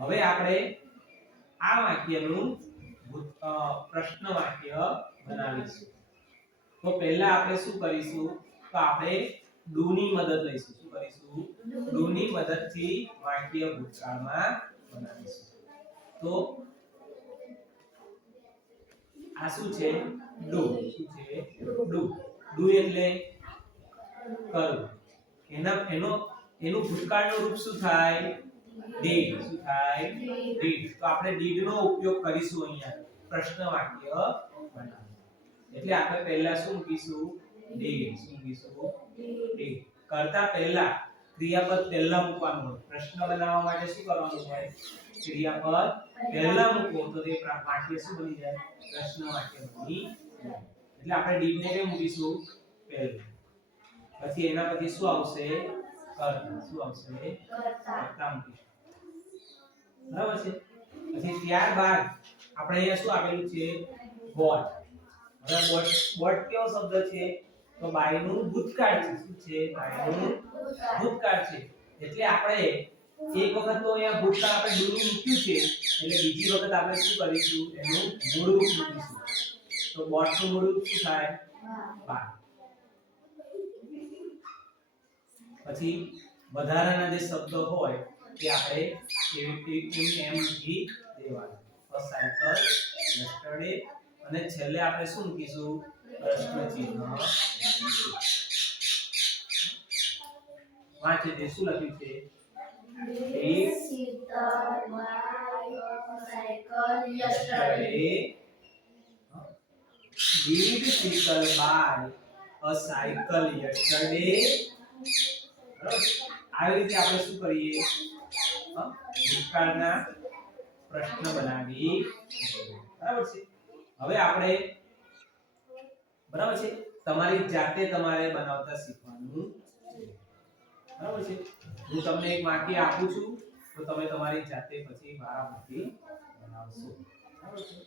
હવે આપણે આ વાક્યનું પ્રશ્ન વાક્ય બનાવીશું. તો પહેલા આપણે શું કરીશું? તો આપણે ડુ મદદ લઈશું. શું કરીશું? ડુ મદદથી વાક્ય ભૂતકાળમાં બનાવીશું. તો આ શું છે? ડુ. શું છે? ડુ. ડુ એટલે કરવું એના, એનો, એનું ભૂતકાળનું રૂપ શું થાય? ડીડ શું થાય? ડીડ તો આપણે ડીડ ઉપયોગ કરીશું અહીંયા. પ્રશ્ન વાક્ય બનાવવા એટલે આપણે પહેલા શું મૂકીશું? ડીડ શું મૂકીશું? ડીડ કરતા પહેલા ક્રિયાપદ પહેલા મૂકવાનું હોય. પ્રશ્ન બનાવવા માટે શું કરવાનું હોય? ક્રિયાપદ પહેલા મૂકો તો તે વાક્ય શું બની જાય? પ્રશ્ન વાક્ય બની જાય. એટલે આપણે ડીડ ને કેમ મૂકીશું? પહેલું. પછી એના પછી શું આવશે? કર્તા. શું આવશે? કર્તા મૂકીશું. બરાબર છે? પછી ત્યારબાદ આપણે અહીંયા શું આપેલું છે? બોટ. હવે બોટ બોટ કેવો શબ્દ છે? તો બાયનું ભૂતકાળ છે. શું છે? બાયનું ભૂતકાળ છે. એટલે આપણે એક વખત તો અહીંયા ભૂતકાળ આપણે ડૂનું મૂક્યું છે. એટલે બીજી વખત આપણે શું કરીશું? એનું મૂળ રૂપ મૂકીશું. તો બોટનું મૂળ રૂપ શું થાય? બાર. પછી વધારાના જે શબ્દો હોય તે આપણે એવી એમ મૂકી દેવાના ફર્સ્ટ સાયકલ યસ્ટરડે અને છેલ્લે આપણે શું મૂકીશું? પ્રશ્ન ચિહ્ન વાંચે તે શું લખ્યું છે? Did Sheetal buy a cycle yesterday. આવી રીતે આપણે શું કરીએ? હ? ભૂતકાળના પ્રશ્ન બનાવી બરાબર છે? હવે આપણે, બરાબર છે? તમારી જાતે તમારે બનાવતા શીખવાનું બરાબર છે? હું તમને એક વાક્ય આપું છું, તો તમે તમારી જાતે પછી મારા પરથી બનાવશો. બરાબર છે?